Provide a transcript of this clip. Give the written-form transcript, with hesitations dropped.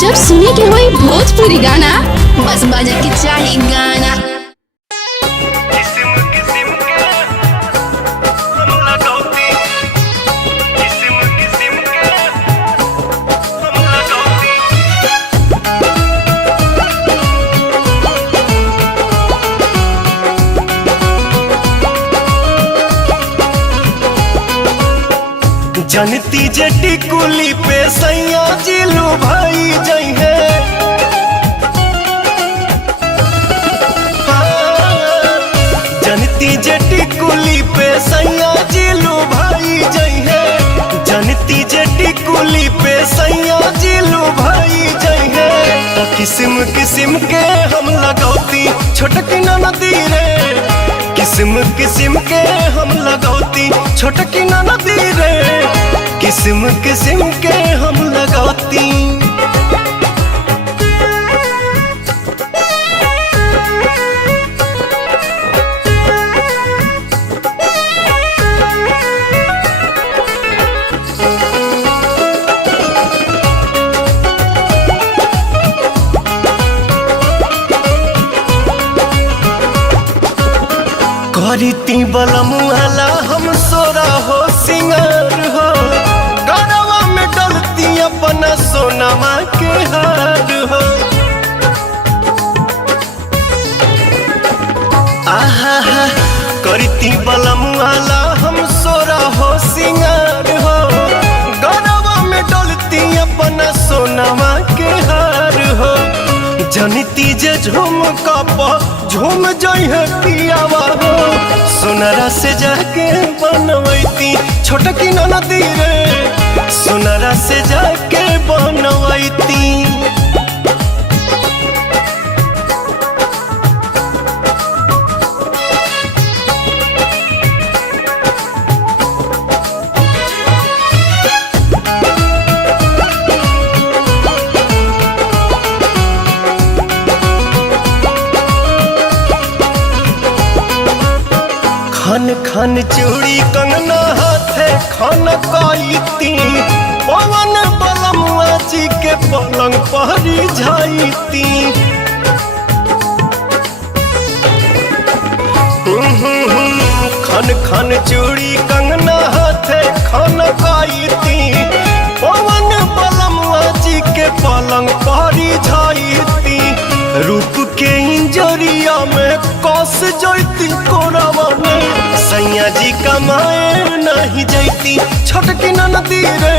जब सुने के होई भोजपुरी गाना, बस बजे के चाही गाना। जनती जटी कुली पे सैया जिलू भाई जई है। जनती जटी कुली पे सैया जिलू भाई जई है। जनती जटी कुली पे सैया जिलू भाई जई है। तो किस्म किस्म के हम लगौती छोटकी नदी रे। किस्म किस्म के हम लगौती छोटकी नदी रे। किस्म किस्म के हम लगौती। करीती बलमुआला हम सोरा हो सिंगार हो। गरवा में डलती अपना सोनमा के हार हो। आहा करीती बलमुआला हम सोरा हो सिंगार हो। गरवा में डलती अपना सोनमा के हार हो। जनिती जे झूम कप झूम जई है पियावा हो। सोनरा से जाके बनवैती छोटकी नदी रे। सोनरा से जाके बनवैती। खन खन चूड़ी कंगना हाथे खन काईती। पवन बलमुआ जी के पलंग पहरी जाईती। खन खन चूड़ी कंगना हाथे खन काईती। पवन बलमुआ जी के पलंग पहरी जाईती। रूप के इंजरिया में कस जैती कोरावा में। सैया जी कमाए नहीं जैती छोटकी नदी रे।